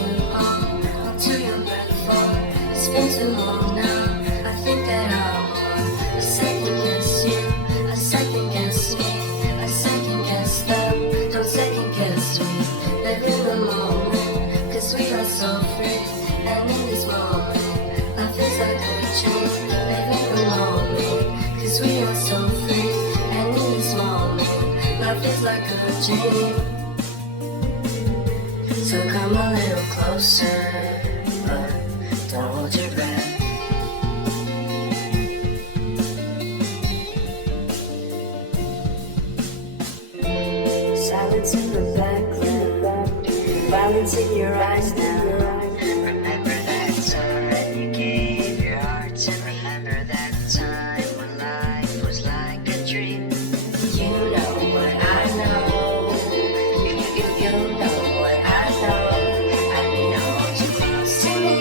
you home until your breath fall. It's been too long now. I think that I want. I second guess you. I second guess me. I second guess them. Don't second guess me. Live in the moment, 'cause we are so free. And in this moment, life is like a dream. Live in the moment, 'cause we are so free. And in this moment, life is like a dream. So come a little closer, but don't hold your breath. Silence in the background, violence in your eyes now. Remember that time you gave your heart to me. Remember that time when life was like a dream. You know what I know. You know what I know. I know you're close to me,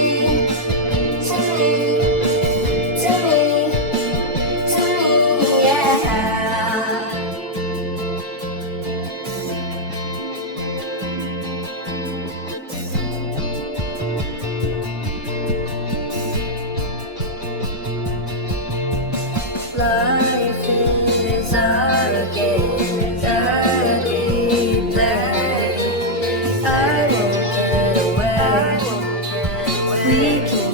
to me, to me, to me, yeah. Life is our game that we play. I won't get away. We can